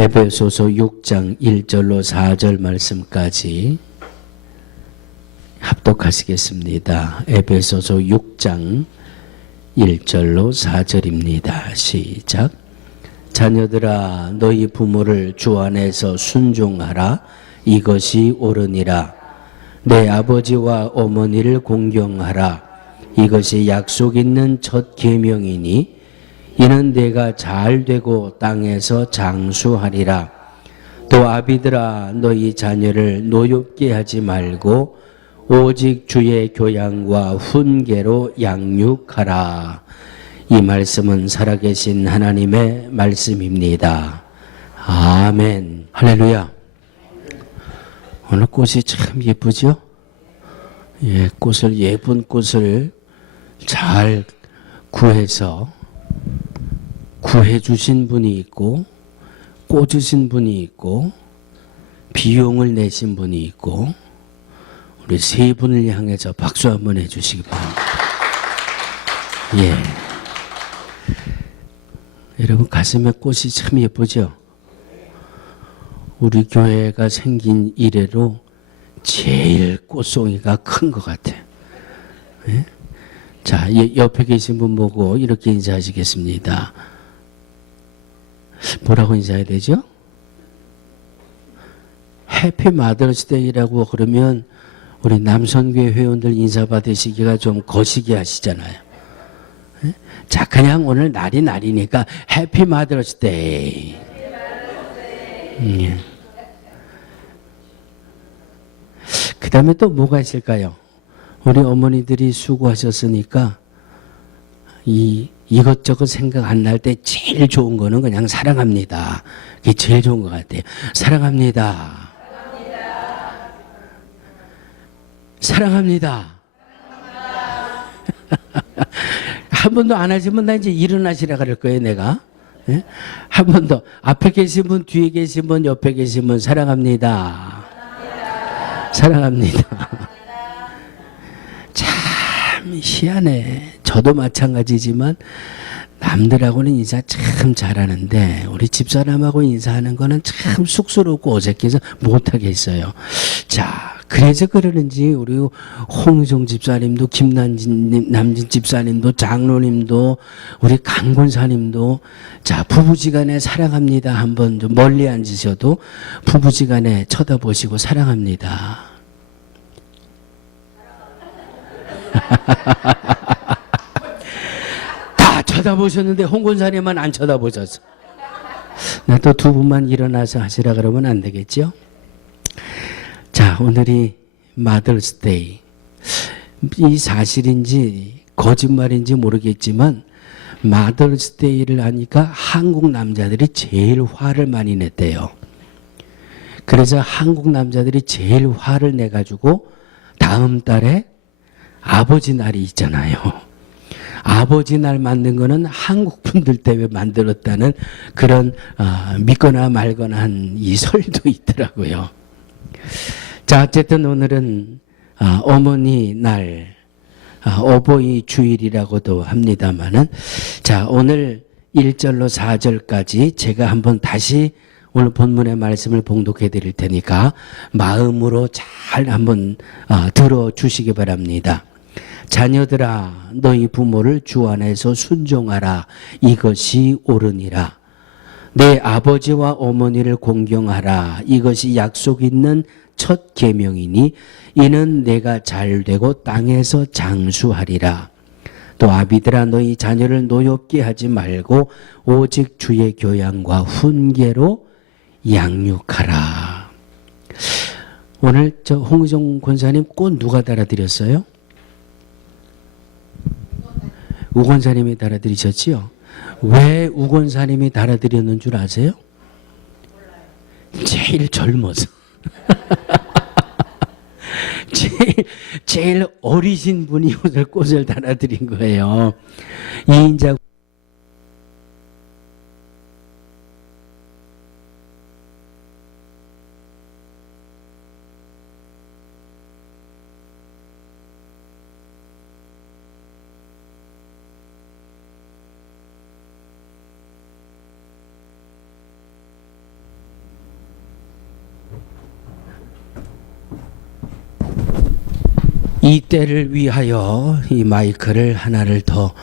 에베소서 6장 1절로 4절 말씀까지 합독하시겠습니다. 에베소서 6장 1절로 4절입니다. 시작. 자녀들아 너희 부모를 주 안에서 순종하라. 이것이 옳으니라. 내 아버지와 어머니를 공경하라. 이것이 약속 있는 첫 계명이니 이는 내가 잘 되고 땅에서 장수하리라. 또 아비들아 너희 자녀를 노엽게 하지 말고 오직 주의 교양과 훈계로 양육하라. 이 말씀은 살아계신 하나님의 말씀입니다. 아멘. 할렐루야. 오늘 꽃이 참 예쁘죠? 예, 예쁜 꽃을 잘 구해서 구해주신 분이 있고, 꽂으신 분이 있고, 비용을 내신 분이 있고, 우리 세 분을 향해서 박수 한번 해주시기 바랍니다. 예. 여러분 가슴에 꽃이 참 예쁘죠? 우리 교회가 생긴 이래로 제일 꽃송이가 큰 것 같아요. 예? 자, 옆에 계신 분 보고 이렇게 인사하시겠습니다. 뭐라고 인사해야 되죠? 해피 마더스데이라고 그러면 우리 남성교회 회원들 인사 받으시기가 좀 거시기 하시잖아요. 자, 그냥 오늘 날이니까 해피 마더스데이. 그 다음에 또 뭐가 있을까요? 우리 어머니들이 수고하셨으니까 이것저것 생각 안 날 때 제일 좋은 거는 그냥 사랑합니다. 그게 제일 좋은 것 같아요. 사랑합니다. 사랑합니다. 한 번도 안 하시면 나 이제 일어나시라 그럴 거예요, 내가. 예? 한 번 더. 앞에 계신 분, 뒤에 계신 분, 옆에 계신 분, 사랑합니다. 사랑합니다. 참 희한해. 저도 마찬가지지만 남들하고는 인사 참 잘하는데 우리 집사람하고 인사하는 거는 참 쑥스럽고 어색해서 못하겠어요. 자, 그래서 그러는지 우리 홍의종 집사님도 남진 집사님도 장로님도 우리 강권사님도 자, 부부지간에 사랑합니다. 한번 좀 멀리 앉으셔도 부부지간에 쳐다보시고 사랑합니다. 다 쳐다보셨는데 홍권사님만 안 쳐다보셨어. 나 또 두 분만 일어나서 하시라 그러면 안 되겠죠? 자, 오늘이 마더스데이. 이 사실인지 거짓말인지 모르겠지만 마더스데이를 하니까 한국 남자들이 제일 화를 많이 냈대요. 그래서 한국 남자들이 제일 화를 내가지고 다음 달에 아버지 날이 있잖아요. 아버지 날 만든 거는 한국 분들 때문에 만들었다는 그런 믿거나 말거나 한 이 설도 있더라고요. 자, 어쨌든 오늘은 어머니 날, 어버이 주일이라고도 합니다만은 자, 오늘 1절로 4절까지 제가 한번 다시 오늘 본문의 말씀을 봉독해 드릴 테니까 마음으로 잘 한번 들어주시기 바랍니다. 자녀들아 너희 부모를 주 안에서 순종하라. 이것이 옳으니라. 내 아버지와 어머니를 공경하라. 이것이 약속 있는 첫 계명이니 이는 내가 잘되고 땅에서 장수하리라. 또 아비들아 너희 자녀를 노엽게 하지 말고 오직 주의 교양과 훈계로 양육하라. 오늘 저 홍의종 권사님 꽃 누가 달아드렸어요? 우 권사님이 달아드리셨지요? 왜 우 권사님이 달아드렸는 줄 아세요? 제일 젊어서. 제일 어리신 분이 오늘 꽃을 달아드린 거예요. 이인자 이 때를 위하여 이 마이크를 하나를 더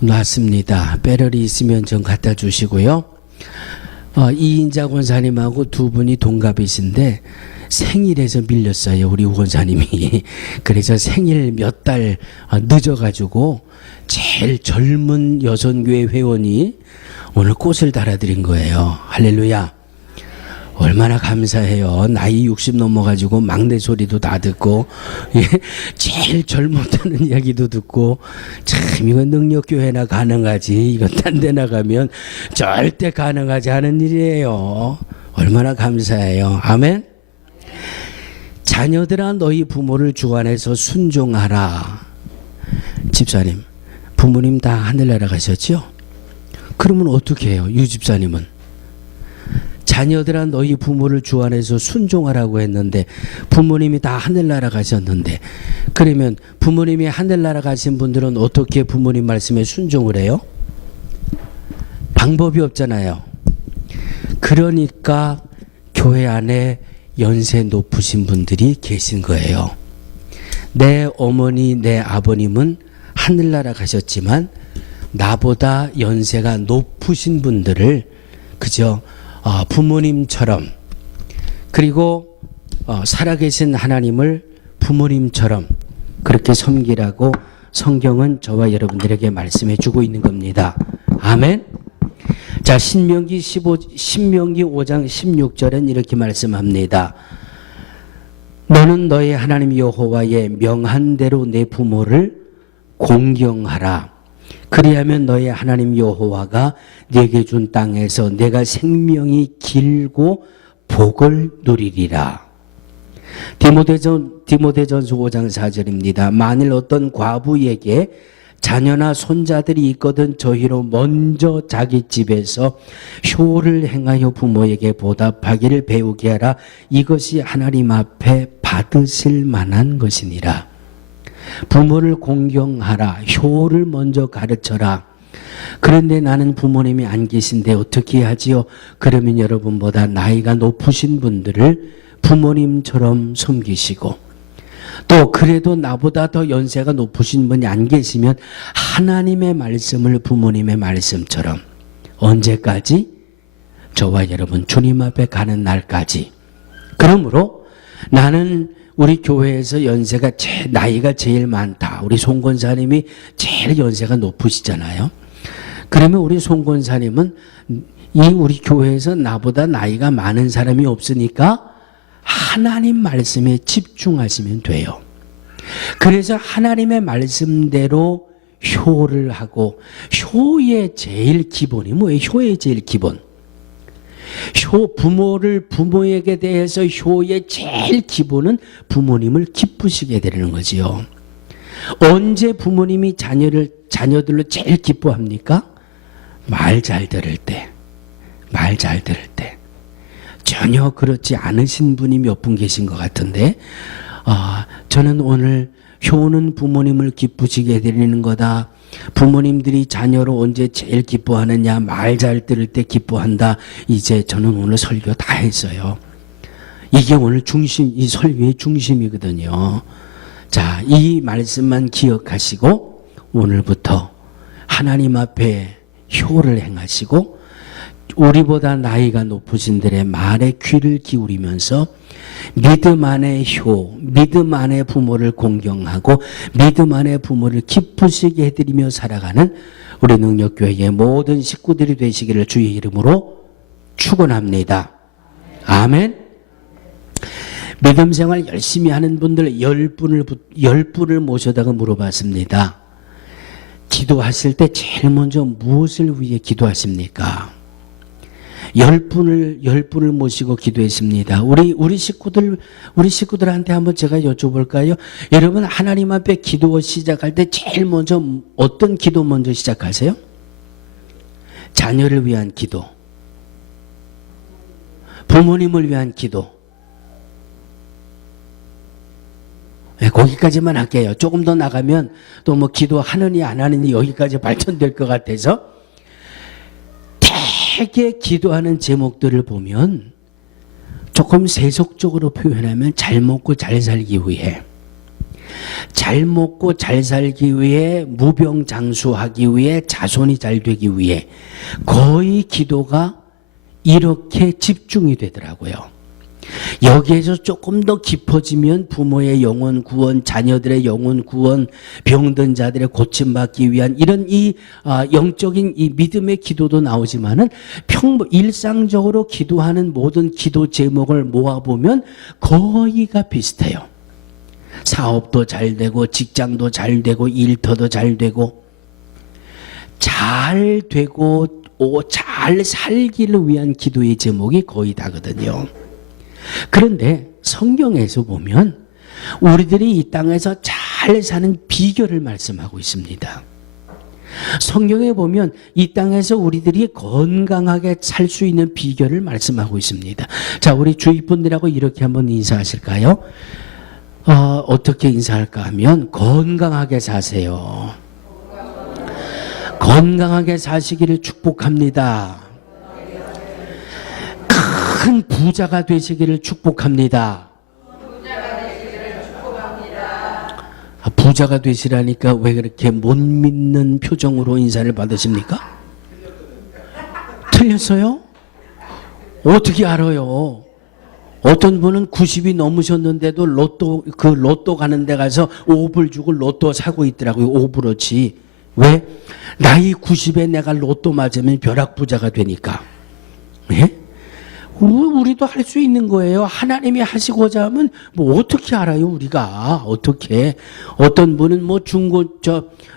놨습니다. 배럴이 있으면 좀 갖다 주시고요. 이인자 권사님하고 두 분이 동갑이신데 생일에서 밀렸어요. 우리 우 권사님이. 그래서 생일 몇 달 늦어가지고 제일 젊은 여선교회 회원이 오늘 꽃을 달아드린 거예요. 할렐루야. 얼마나 감사해요. 나이 60 넘어가지고 막내 소리도 다 듣고, 예, 제일 젊었다는 이야기도 듣고, 참 이건 능력교회나 가능하지, 이건 딴 데 나가면 절대 가능하지 않은 일이에요. 얼마나 감사해요. 아멘. 자녀들아 너희 부모를 주 안에서 순종하라. 집사님, 부모님 다 하늘나라 가셨죠? 그러면 어떻게 해요? 유 집사님은 자녀들아 너희 부모를 주 안에서 순종하라고 했는데 부모님이 다 하늘나라 가셨는데, 그러면 부모님이 하늘나라 가신 분들은 어떻게 부모님 말씀에 순종을 해요? 방법이 없잖아요. 그러니까 교회 안에 연세 높으신 분들이 계신 거예요. 내 어머니 내 아버님은 하늘나라 가셨지만 나보다 연세가 높으신 분들을 그저 부모님처럼, 그리고 살아계신 하나님을 부모님처럼 그렇게 섬기라고 성경은 저와 여러분들에게 말씀해 주고 있는 겁니다. 아멘. 자, 신명기 5장 16절은 이렇게 말씀합니다. 너는 너의 하나님 여호와의 명한 대로 내 부모를 공경하라. 그리하면 너의 하나님 여호와가 네게 준 땅에서 내가 생명이 길고 복을 누리리라. 디모데전서 5장 4절입니다. 만일 어떤 과부에게 자녀나 손자들이 있거든 저희로 먼저 자기 집에서 효를 행하여 부모에게 보답하기를 배우게 하라. 이것이 하나님 앞에 받으실 만한 것이니라. 부모를 공경하라. 효를 먼저 가르쳐라. 그런데 나는 부모님이 안 계신데 어떻게 하지요? 그러면 여러분보다 나이가 높으신 분들을 부모님처럼 섬기시고, 또 그래도 나보다 더 연세가 높으신 분이 안 계시면 하나님의 말씀을 부모님의 말씀처럼, 언제까지? 저와 여러분 주님 앞에 가는 날까지. 그러므로 나는 우리 교회에서 연세가 나이가 제일 많다. 우리 송 권사님이 제일 연세가 높으시잖아요. 그러면 우리 송 권사님은 우리 교회에서 나보다 나이가 많은 사람이 없으니까 하나님 말씀에 집중하시면 돼요. 그래서 하나님의 말씀대로 효를 하고, 효의 제일 기본이 뭐예요? 효의 제일 기본. 부모에게 대해서 효의 제일 기본은 부모님을 기쁘시게 되는 거지요. 언제 부모님이 자녀들로 제일 기뻐합니까? 말 잘 들을 때. 말 잘 들을 때. 전혀 그렇지 않으신 분이 몇 분 계신 것 같은데, 저는 오늘 효는 부모님을 기쁘시게 드리는 거다. 부모님들이 자녀로 언제 제일 기뻐하느냐? 말 잘 들을 때 기뻐한다. 이제 저는 오늘 설교 다 했어요. 이게 오늘 이 설교의 중심이거든요. 자, 이 말씀만 기억하시고 오늘부터 하나님 앞에 효를 행하시고, 우리보다 나이가 높으신들의 말에 귀를 기울이면서 믿음 안에 효, 믿음 안에 부모를 공경하고 믿음 안에 부모를 기쁘시게 해드리며 살아가는 우리 능력교회의 모든 식구들이 되시기를 주의 이름으로 축원합니다. 아멘. 믿음 생활 열심히 하는 분들 10분을 모셔다가 물어봤습니다. 기도하실 때 제일 먼저 무엇을 위해 기도하십니까? 10분을 모시고 기도했습니다. 우리 식구들한테 한번 제가 여쭤볼까요? 여러분, 하나님 앞에 기도 시작할 때 제일 먼저 어떤 기도 먼저 시작하세요? 자녀를 위한 기도, 부모님을 위한 기도. 네, 거기까지만 할게요. 조금 더 나가면 또 뭐 기도하느니 안 하느니 여기까지 발전될 것 같아서, 되게 기도하는 제목들을 보면 조금 세속적으로 표현하면 잘 먹고 잘 살기 위해, 잘 먹고 잘 살기 위해, 무병장수하기 위해, 자손이 잘 되기 위해 거의 기도가 이렇게 집중이 되더라고요. 여기에서 조금 더 깊어지면 부모의 영혼 구원, 자녀들의 영혼 구원, 병든 자들의 고침받기 위한 이런 영적인 이 믿음의 기도도 나오지만은 일상적으로 기도하는 모든 기도 제목을 모아보면 거의가 비슷해요. 사업도 잘 되고, 직장도 잘 되고, 일터도 잘 되고, 잘 살기를 위한 기도의 제목이 거의 다거든요. 그런데 성경에서 보면 우리들이 이 땅에서 잘 사는 비결을 말씀하고 있습니다. 성경에 보면 이 땅에서 우리들이 건강하게 살 수 있는 비결을 말씀하고 있습니다. 자, 우리 주위 분들하고 이렇게 한번 인사하실까요? 어떻게 인사할까 하면 건강하게 사세요. 건강하게 사시기를 축복합니다. 큰 부자가 되시기를 축복합니다. 부자가 되시라니까 왜 그렇게 못 믿는 표정으로 인사를 받으십니까? 틀렸어요? 어떻게 알아요? 어떤 분은 90이 넘으셨는데도 로또 가는 데 가서 5불 주고 로또 사고 있더라고요. 5불어치. 왜? 나이 90에 내가 로또 맞으면 벼락부자가 되니까. 예? 우리도 할 수 있는 거예요. 하나님이 하시고자 하면 뭐 어떻게 알아요, 우리가? 어떻게? 어떤 분은 뭐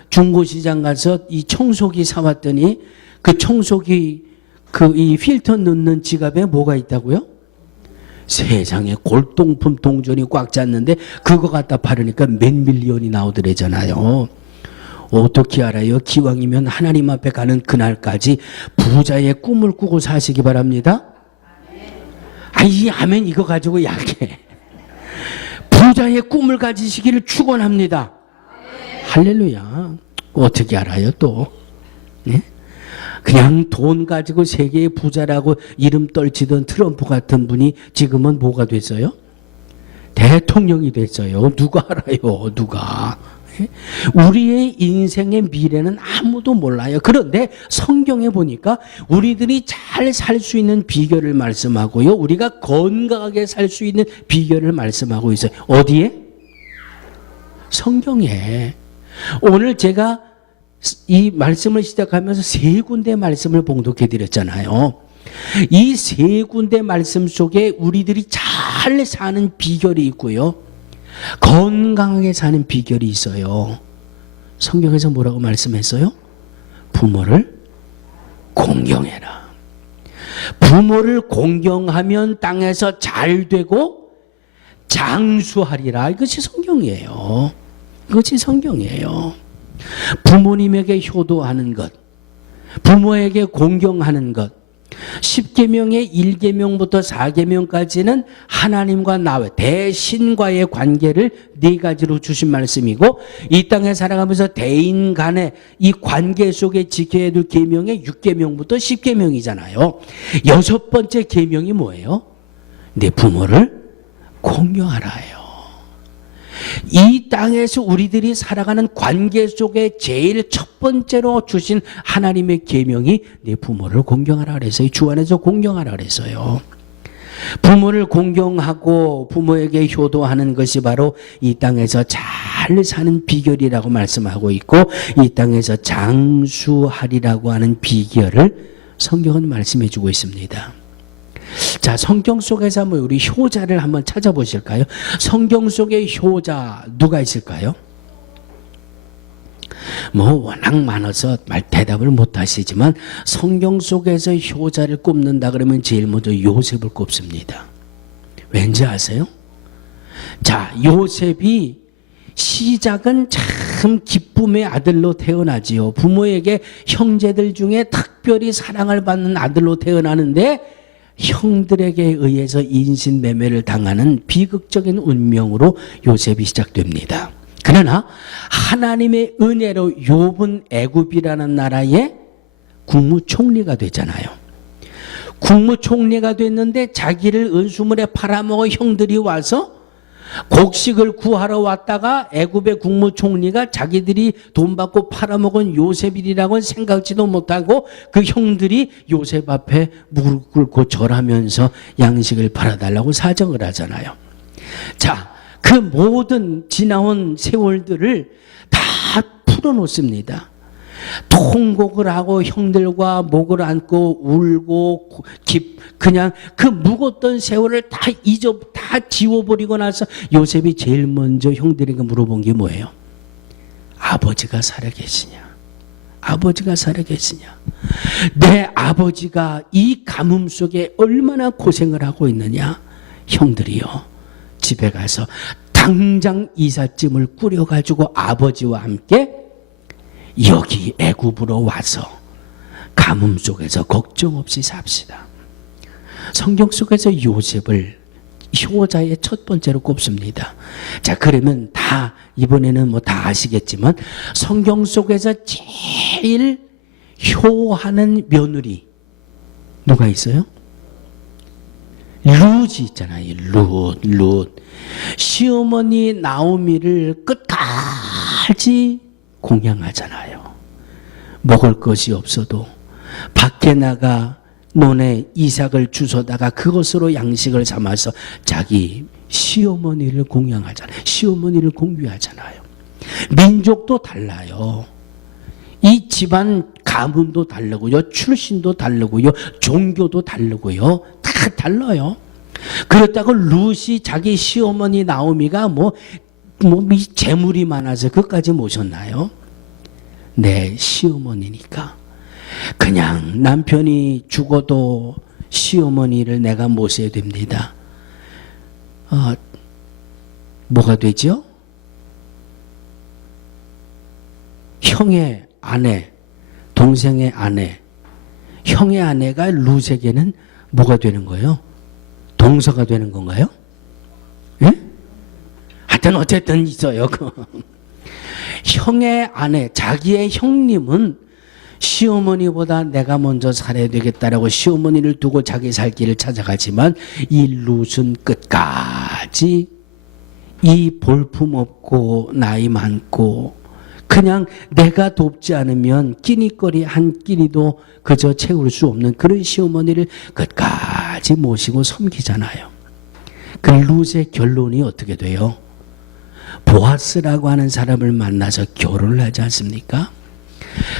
중고시장 가서 이 청소기 사왔더니 그 청소기 이 필터 넣는 지갑에 뭐가 있다고요? 세상에 골동품 동전이 꽉 찼는데 그거 갖다 팔으니까 몇 밀리언이 나오더래잖아요. 어떻게 알아요? 기왕이면 하나님 앞에 가는 그날까지 부자의 꿈을 꾸고 사시기 바랍니다. 이 아멘 이거 가지고 약해. 부자의 꿈을 가지시기를 축원합니다. 할렐루야. 어떻게 알아요 또? 네? 그냥 돈 가지고 세계의 부자라고 이름 떨치던 트럼프 같은 분이 지금은 뭐가 됐어요? 대통령이 됐어요. 누가 알아요? 누가? 우리의 인생의 미래는 아무도 몰라요. 그런데 성경에 보니까 우리들이 잘 살 수 있는 비결을 말씀하고요. 우리가 건강하게 살 수 있는 비결을 말씀하고 있어요. 어디에? 성경에. 오늘 제가 이 말씀을 시작하면서 세 군데 말씀을 봉독해 드렸잖아요. 이 세 군데 말씀 속에 우리들이 잘 사는 비결이 있고요. 건강하게 사는 비결이 있어요. 성경에서 뭐라고 말씀했어요? 부모를 공경해라. 부모를 공경하면 땅에서 잘 되고 장수하리라. 이것이 성경이에요. 이것이 성경이에요. 부모님에게 효도하는 것, 부모에게 공경하는 것, 10계명의 1계명부터 4계명까지는 하나님과 나의 대신과의 관계를 네 가지로 주신 말씀이고, 이 땅에 살아가면서 대인 간의 이 관계 속에 지켜야 될 계명의 6계명부터 10계명이잖아요. 6번째 계명이 뭐예요? 내 부모를 공경하라예요. 이 땅에서 우리들이 살아가는 관계 속에 제일 첫 번째로 주신 하나님의 계명이 내 부모를 공경하라 그랬어요. 주 안에서 공경하라 그랬어요. 부모를 공경하고 부모에게 효도하는 것이 바로 이 땅에서 잘 사는 비결이라고 말씀하고 있고, 이 땅에서 장수하리라고 하는 비결을 성경은 말씀해 주고 있습니다. 자, 성경 속에서 한번 우리 효자를 한번 찾아보실까요? 성경 속에 효자 누가 있을까요? 뭐 워낙 많아서 대답을 못 하시지만 성경 속에서 효자를 꼽는다 그러면 제일 먼저 요셉을 꼽습니다. 왠지 아세요? 자, 요셉이 시작은 참 기쁨의 아들로 태어나지요. 부모에게 형제들 중에 특별히 사랑을 받는 아들로 태어나는데 형들에게 의해서 인신매매를 당하는 비극적인 운명으로 요셉이 시작됩니다. 그러나 하나님의 은혜로 욥은 애굽이라는 나라의 국무총리가 되잖아요. 국무총리가 됐는데 자기를 은수물에 팔아먹어 형들이 와서 곡식을 구하러 왔다가 애굽의 국무총리가 자기들이 돈 받고 팔아먹은 요셉이라고는 생각지도 못하고 그 형들이 요셉 앞에 무릎 꿇고 절하면서 양식을 팔아달라고 사정을 하잖아요. 자, 그 모든 지나온 세월들을 다 풀어놓습니다. 통곡을 하고 형들과 목을 안고 울고 그냥 그 묵었던 세월을 다 지워버리고 나서 요셉이 제일 먼저 형들에게 물어본 게 뭐예요? 아버지가 살아계시냐? 아버지가 살아계시냐? 내 아버지가 이 가뭄 속에 얼마나 고생을 하고 있느냐? 형들이요, 집에 가서 당장 이삿짐을 꾸려가지고 아버지와 함께 여기 애굽으로 와서 가뭄 속에서 걱정 없이 삽시다. 성경 속에서 요셉을 효자의 첫 번째로 꼽습니다. 자, 그러면 이번에는 뭐 다 아시겠지만 성경 속에서 제일 효하는 며느리 누가 있어요? 룻이 있잖아요. 룻. 시어머니 나오미를 끝까지 공양하잖아요. 먹을 것이 없어도 밖에 나가 논에 이삭을 주워다가 그것으로 양식을 삼아서 자기 시어머니를 공양하잖아요. 시어머니를 공유하잖아요. 민족도 달라요. 이 집안 가문도 다르고요, 출신도 다르고요, 종교도 다르고요, 다 달라요. 그렇다고 룻이 자기 시어머니 나오미가 재물이 많아서 그까지 모셨나요? 내 시어머니니까 그냥 남편이 죽어도 시어머니를 내가 모셔야 됩니다. 뭐가 되죠? 형의 아내, 동생의 아내, 형의 아내가 룻에게는 뭐가 되는 거예요? 동서가 되는 건가요? 예? 하여튼 어쨌든 있어요. 형의 아내, 자기의 형님은 시어머니보다 내가 먼저 살아야 되겠다라고 시어머니를 두고 자기 살 길을 찾아가지만 이 룻은 끝까지 이 볼품없고 나이 많고 그냥 내가 돕지 않으면 끼니거리 한 끼니도 그저 채울 수 없는 그런 시어머니를 끝까지 모시고 섬기잖아요. 그 룻의 결론이 어떻게 돼요? 보아스라고 하는 사람을 만나서 결혼을 하지 않습니까?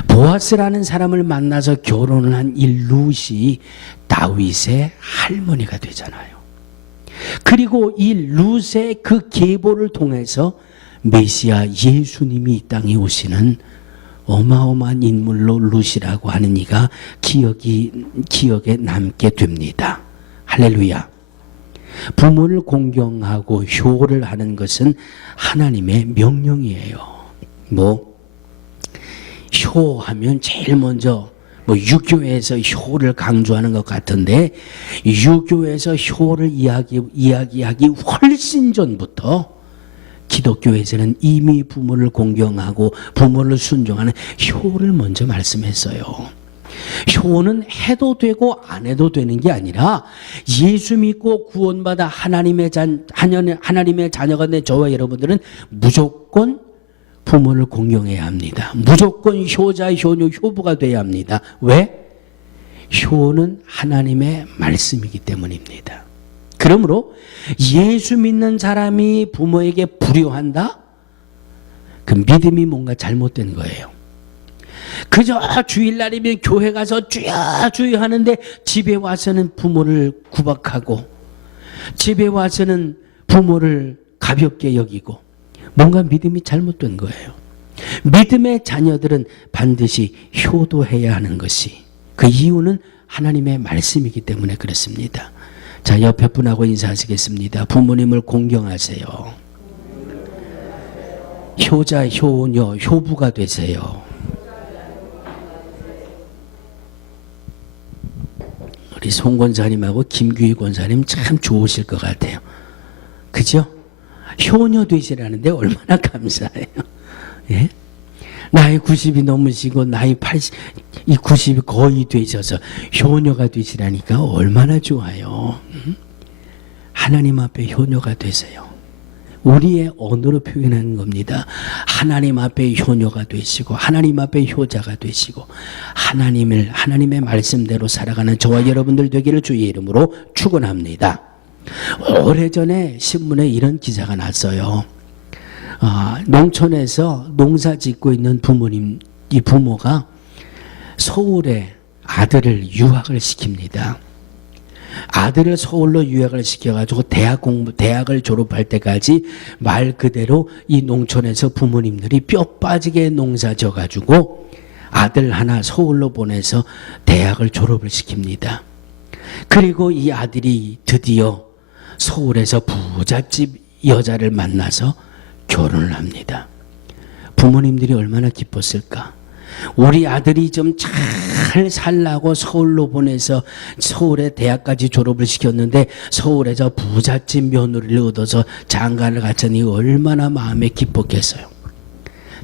보아스라는 사람을 만나서 결혼을 한 이 룻이 다윗의 할머니가 되잖아요. 그리고 이 룻의 그 계보를 통해서 메시아 예수님이 이 땅에 오시는 어마어마한 인물로 룻이라고 하는 이가 기억에 남게 됩니다. 할렐루야. 부모를 공경하고 효를 하는 것은 하나님의 명령이에요. 효하면 제일 먼저 유교에서 효를 강조하는 것 같은데 유교에서 효를 이야기하기 훨씬 전부터 기독교에서는 이미 부모를 공경하고 부모를 순종하는 효를 먼저 말씀했어요. 효는 해도 되고 안 해도 되는 게 아니라 예수 믿고 구원받아 하나님의 자녀가 된 저와 여러분들은 무조건 부모를 공경해야 합니다. 무조건 효자, 효녀, 효부가 돼야 합니다. 왜? 효는 하나님의 말씀이기 때문입니다. 그러므로 예수 믿는 사람이 부모에게 불효한다? 그 믿음이 뭔가 잘못된 거예요. 그저 주일날이면 교회 가서 주야 주야 하는데 집에 와서는 부모를 구박하고 집에 와서는 부모를 가볍게 여기고 뭔가 믿음이 잘못된 거예요. 믿음의 자녀들은 반드시 효도해야 하는 것이 그 이유는 하나님의 말씀이기 때문에 그렇습니다. 자, 옆에 분하고 인사하시겠습니다. 부모님을 공경하세요. 효자, 효녀, 효부가 되세요. 우리 송 권사님하고 김규희 권사님 참 좋으실 것 같아요. 그죠? 효녀 되시라는데 얼마나 감사해요. 예? 나이 90이 넘으시고 나이 90이 거의 되셔서 효녀가 되시라니까 얼마나 좋아요. 하나님 앞에 효녀가 되세요. 우리의 언어로 표현하는 겁니다. 하나님 앞에 효녀가 되시고 하나님 앞에 효자가 되시고 하나님의 말씀대로 살아가는 저와 여러분들 되기를 주의 이름으로 축원합니다. 오래전에 신문에 이런 기사가 났어요. 농촌에서 농사 짓고 있는 부모님, 이 부모가 서울에 아들을 유학을 시킵니다. 아들을 서울로 유학을 시켜가지고 대학을 졸업할 때까지 말 그대로 이 농촌에서 부모님들이 뼈 빠지게 농사 져가지고 아들 하나 서울로 보내서 대학을 졸업을 시킵니다. 그리고 이 아들이 드디어 서울에서 부잣집 여자를 만나서 결혼을 합니다. 부모님들이 얼마나 기뻤을까? 우리 아들이 좀 잘 살라고 서울로 보내서 서울에 대학까지 졸업을 시켰는데 서울에서 부잣집 며느리를 얻어서 장가를 갔더니 얼마나 마음에 기뻤겠어요.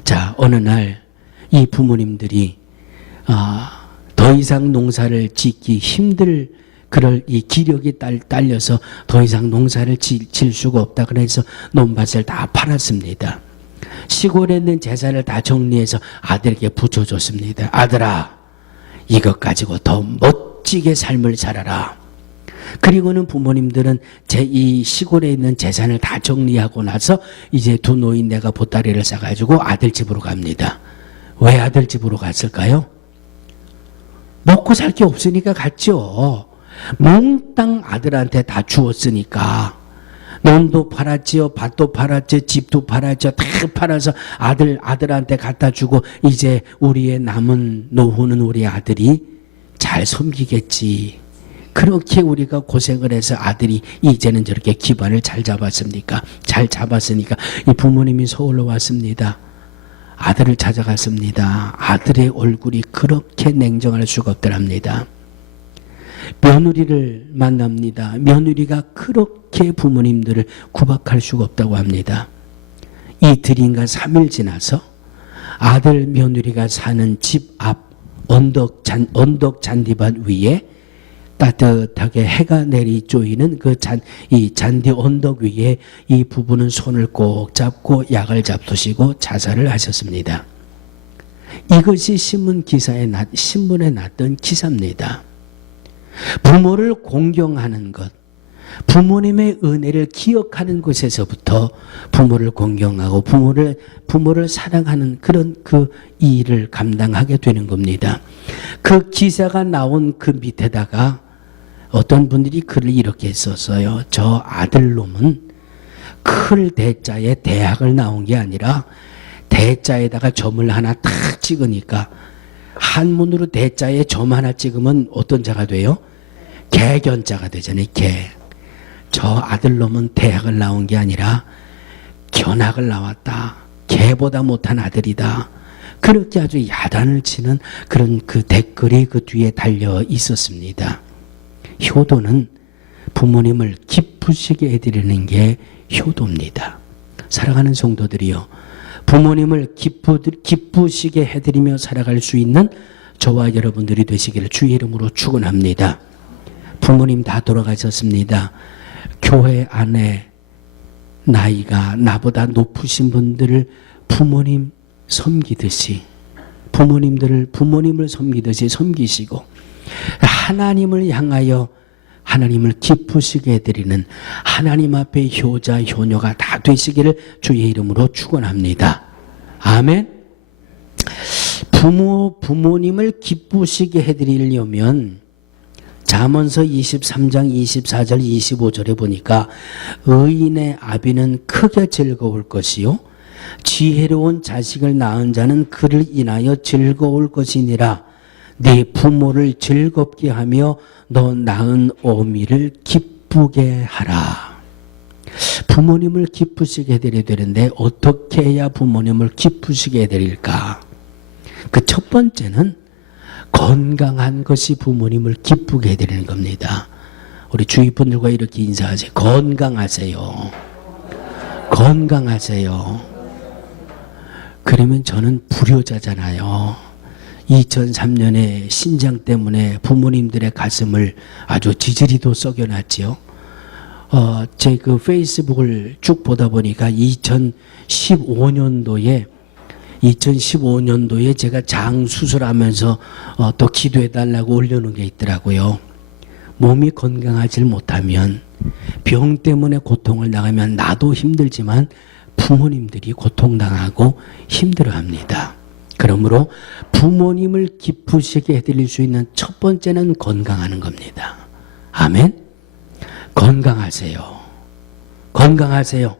자, 어느 날 이 부모님들이 더 이상 농사를 짓기 힘들 그럴 이 기력이 딸려서 더 이상 농사를 질 수가 없다 그래서 논밭을 다 팔았습니다. 시골에 있는 재산을 다 정리해서 아들에게 붙여줬습니다. 아들아, 이것 가지고 더 멋지게 삶을 살아라. 그리고는 부모님들은 이 시골에 있는 재산을 다 정리하고 나서 이제 두 노인네가 보따리를 싸가지고 아들 집으로 갑니다. 왜 아들 집으로 갔을까요? 먹고 살 게 없으니까 갔죠. 몽땅 아들한테 다 주었으니까. 논도 팔았지요, 밭도 팔았죠, 집도 팔았죠. 다 팔아서 아들한테 갖다 주고 이제 우리의 남은 노후는 우리 아들이 잘 섬기겠지. 그렇게 우리가 고생을 해서 아들이 이제는 저렇게 기반을 잘 잡았습니까? 잘 잡았으니까 이 부모님이 서울로 왔습니다. 아들을 찾아갔습니다. 아들의 얼굴이 그렇게 냉정할 수가 없더랍니다. 며느리를 만납니다. 며느리가 그렇게 부모님들을 구박할 수가 없다고 합니다. 이틀인가 3일 지나서 아들 며느리가 사는 집 앞 언덕 잔디밭 위에 따뜻하게 해가 내리 쪼이는 이 잔디 언덕 위에 이 부부는 손을 꼭 잡고 약을 잡수시고 자살을 하셨습니다. 이것이 신문에 났던 기사입니다. 부모를 공경하는 것, 부모님의 은혜를 기억하는 것에서부터 부모를 공경하고 부모를 사랑하는 그런 그 일을 감당하게 되는 겁니다. 그 기사가 나온 그 밑에다가 어떤 분들이 글을 이렇게 썼어요. 저 아들놈은 클 대자에 대학을 나온 게 아니라 대자에다가 점을 하나 탁 찍으니까 한문으로 대자에 점 하나 찍으면 어떤 자가 돼요? 개견자가 되잖아요. 개. 저 아들놈은 대학을 나온 게 아니라 견학을 나왔다. 개보다 못한 아들이다. 그렇게 아주 야단을 치는 그런 그 댓글이 그 뒤에 달려 있었습니다. 효도는 부모님을 기쁘시게 해드리는 게 효도입니다. 사랑하는 성도들이요, 부모님을 기쁘시게 해드리며 살아갈 수 있는 저와 여러분들이 되시기를 주의 이름으로 축원합니다. 부모님 다 돌아가셨습니다. 교회 안에 나이가 나보다 높으신 분들을 부모님 섬기듯이 부모님을 섬기듯이 섬기시고 하나님을 향하여 하나님을 기쁘시게 해드리는 하나님 앞에 효자 효녀가 다 되시기를 주의 이름으로 축원합니다. 아멘. 부모님을 기쁘시게 해드리려면 잠언서 23장 24절 25절에 보니까 의인의 아비는 크게 즐거울 것이요 지혜로운 자식을 낳은 자는 그를 인하여 즐거울 것이니라. 네 부모를 즐겁게 하며 너 낳은 어미를 기쁘게 하라. 부모님을 기쁘시게 해드려야 되는데 어떻게 해야 부모님을 기쁘시게 해드릴까? 그 첫 번째는 건강한 것이 부모님을 기쁘게 해드리는 겁니다. 우리 주위 분들과 이렇게 인사하세요. 건강하세요. 건강하세요. 그러면 저는 불효자잖아요. 2003년에 신장 때문에 부모님들의 가슴을 아주 지지리도 썩여놨지요. 제 그 페이스북을 쭉 보다 보니까 2015년도에 제가 장 수술하면서 또 기도해달라고 올려놓은 게 있더라고요. 몸이 건강하지 못하면, 병 때문에 고통을 당하면 나도 힘들지만 부모님들이 고통당하고 힘들어합니다. 그러므로 부모님을 기쁘시게 해드릴 수 있는 첫 번째는 건강하는 겁니다. 아멘. 건강하세요. 건강하세요.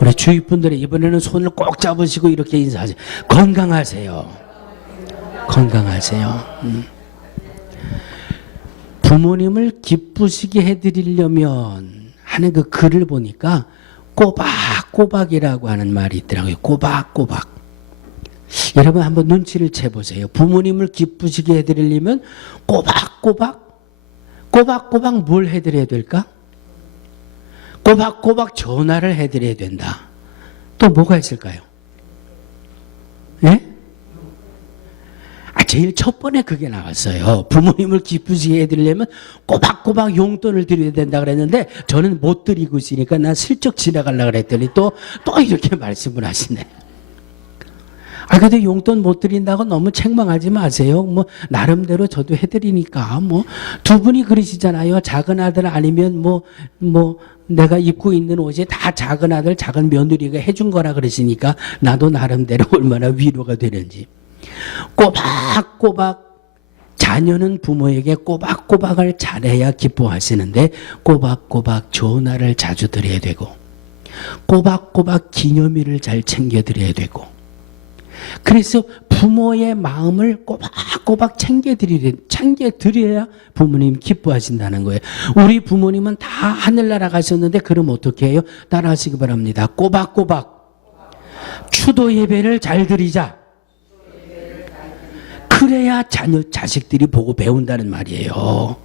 우리 주위 분들이 이번에는 손을 꼭 잡으시고 이렇게 인사하세요. 건강하세요. 건강하세요. 부모님을 기쁘시게 해드리려면 하는 그 글을 보니까 꼬박꼬박이라고 하는 말이 있더라고요. 꼬박꼬박. 여러분 한번 눈치를 채보세요. 부모님을 기쁘시게 해드리려면 꼬박꼬박 뭘 해드려야 될까? 꼬박꼬박 전화를 해드려야 된다. 또 뭐가 있을까요? 예? 제일 첫 번에 그게 나왔어요. 부모님을 기쁘시게 해드리려면 꼬박꼬박 용돈을 드려야 된다 그랬는데 저는 못 드리고 있으니까 난 슬쩍 지나가려고 그랬더니 또 이렇게 말씀을 하시네. 근데 용돈 못 드린다고 너무 책망하지 마세요. 뭐 나름대로 저도 해드리니까 뭐 두 분이 그러시잖아요. 작은 아들 아니면 뭐 내가 입고 있는 옷이 다 작은 아들, 작은 며느리가 해준 거라 그러시니까 나도 나름대로 얼마나 위로가 되는지. 꼬박꼬박 자녀는 부모에게 꼬박꼬박을 잘해야 기뻐하시는데 꼬박꼬박 전화를 자주 드려야 되고 꼬박꼬박 기념일을 잘 챙겨드려야 되고 그래서 부모의 마음을 꼬박꼬박 챙겨드려야 부모님 기뻐하신다는 거예요. 우리 부모님은 다 하늘나라 가셨는데 그럼 어떻게 해요? 따라하시기 바랍니다. 꼬박꼬박 추도 예배를 잘 드리자. 그래야 자식들이 보고 배운다는 말이에요.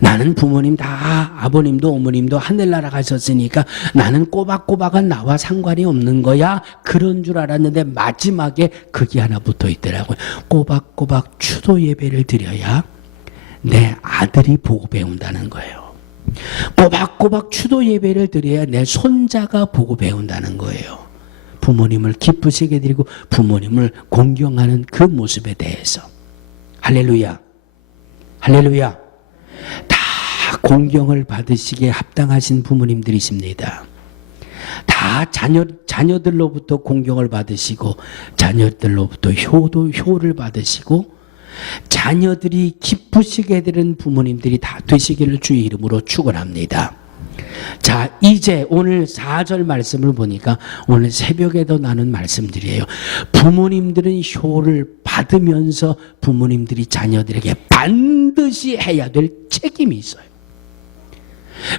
나는 부모님 다 아버님도 어머님도 하늘나라 가셨으니까 나는 꼬박꼬박은 나와 상관이 없는 거야. 그런 줄 알았는데 마지막에 그게 하나 붙어 있더라고요. 꼬박꼬박 추도 예배를 드려야 내 아들이 보고 배운다는 거예요. 꼬박꼬박 추도 예배를 드려야 내 손자가 보고 배운다는 거예요. 부모님을 기쁘시게 드리고 부모님을 공경하는 그 모습에 대해서. 할렐루야. 할렐루야. 다 공경을 받으시기에 합당하신 부모님들이십니다. 다 자녀들로부터 공경을 받으시고 자녀들로부터 효를 받으시고 자녀들이 기쁘시게 되는 부모님들이 다 되시기를 주의 이름으로 축원합니다. 자, 이제 오늘 4절 말씀을 보니까 오늘 새벽에도 나눈 말씀들이에요. 부모님들은 효를 받으면서 부모님들이 자녀들에게 반드시 해야 될 책임이 있어요.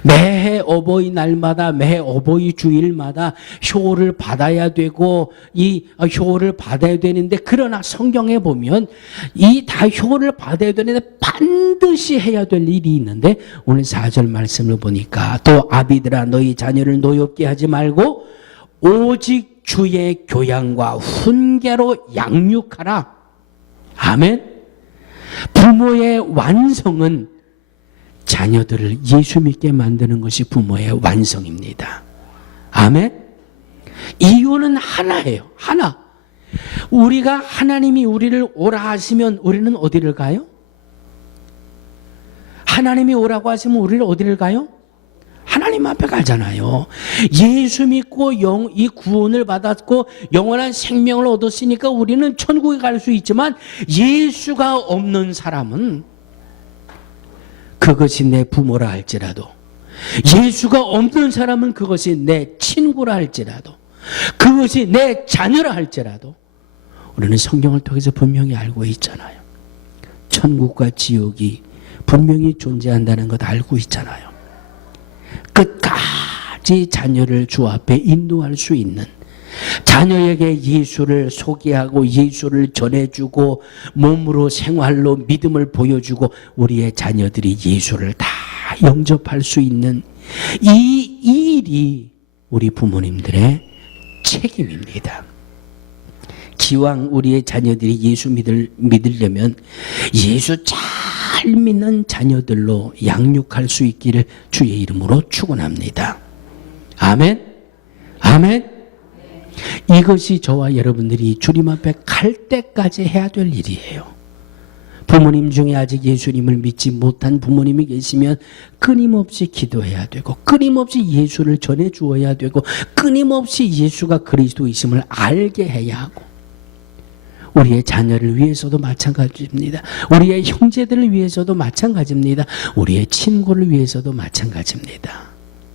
매해 어버이날마다 매해 어버이 주일마다 효를 받아야 되고 이 효를 받아야 되는데 그러나 성경에 보면 이 다 효를 받아야 되는데 반드시 해야 될 일이 있는데 오늘 4절 말씀을 보니까 또 아비들아 너희 자녀를 노엽게 하지 말고 오직 주의 교양과 훈계로 양육하라. 아멘. 부모의 완성은 자녀들을 예수 믿게 만드는 것이 부모의 완성입니다. 아멘. 이유는 하나예요. 하나. 우리가 하나님이 우리를 오라 하시면 우리는 어디를 가요? 하나님이 오라고 하시면 우리를 어디를 가요? 하나님 앞에 가잖아요. 예수 믿고 이 구원을 받았고 영원한 생명을 얻었으니까 우리는 천국에 갈 수 있지만 예수가 없는 사람은 그것이 내 부모라 할지라도 예수가 없는 사람은 그것이 내 친구라 할지라도 그것이 내 자녀라 할지라도 우리는 성경을 통해서 분명히 알고 있잖아요. 천국과 지옥이 분명히 존재한다는 것 알고 있잖아요. 끝까지 자녀를 주 앞에 인도할 수 있는 자녀에게 예수를 소개하고 예수를 전해주고 몸으로 생활로 믿음을 보여주고 우리의 자녀들이 예수를 다 영접할 수 있는 이 일이 우리 부모님들의 책임입니다. 기왕 우리의 자녀들이 예수 믿으려면 예수 잘 잘 믿는 자녀들로 양육할 수 있기를 주의 이름으로 축원합니다. 아멘. 아멘. 이것이 저와 여러분들이 주님 앞에 갈 때까지 해야 될 일이에요. 부모님 중에 아직 예수님을 믿지 못한 부모님이 계시면 끊임없이 기도해야 되고, 끊임없이 예수를 전해 주어야 되고, 끊임없이 예수가 그리스도이심을 알게 해야 하고, 우리의 자녀를 위해서도 마찬가지입니다. 우리의 형제들을 위해서도 마찬가지입니다. 우리의 친구를 위해서도 마찬가지입니다.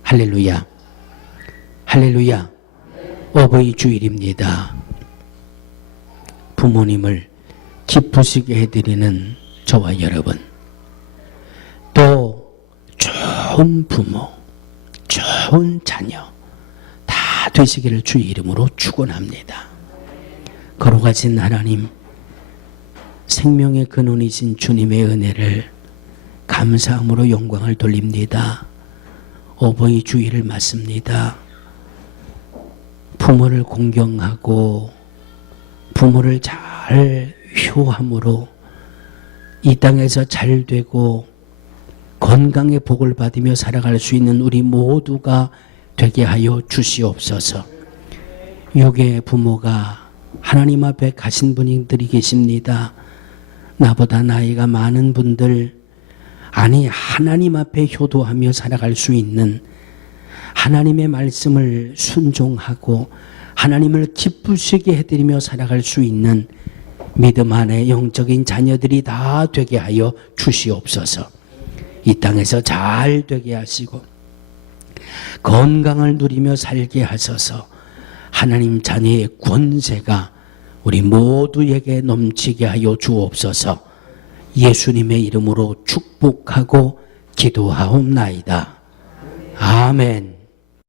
할렐루야. 할렐루야. 어버이 주일입니다. 부모님을 기쁘시게 해드리는 저와 여러분, 또 좋은 부모, 좋은 자녀 다 되시기를 주의 이름으로 축원합니다. 거룩하신 하나님, 생명의 근원이신 주님의 은혜를 감사함으로 영광을 돌립니다. 어버이 주일을 맞습니다. 부모를 공경하고 부모를 잘 효함으로 이 땅에서 잘 되고 건강의 복을 받으며 살아갈 수 있는 우리 모두가 되게 하여 주시옵소서. 육의 부모가 하나님 앞에 가신 분들이 계십니다. 나보다 나이가 많은 분들, 아니 하나님 앞에 효도하며 살아갈 수 있는, 하나님의 말씀을 순종하고 하나님을 기쁘시게 해드리며 살아갈 수 있는 믿음 안에 영적인 자녀들이 다 되게 하여 주시옵소서. 이 땅에서 잘 되게 하시고 건강을 누리며 살게 하소서. 하나님 자녀의 권세가 우리 모두에게 넘치게 하여 주옵소서. 예수님의 이름으로 축복하고 기도하옵나이다. 아멘.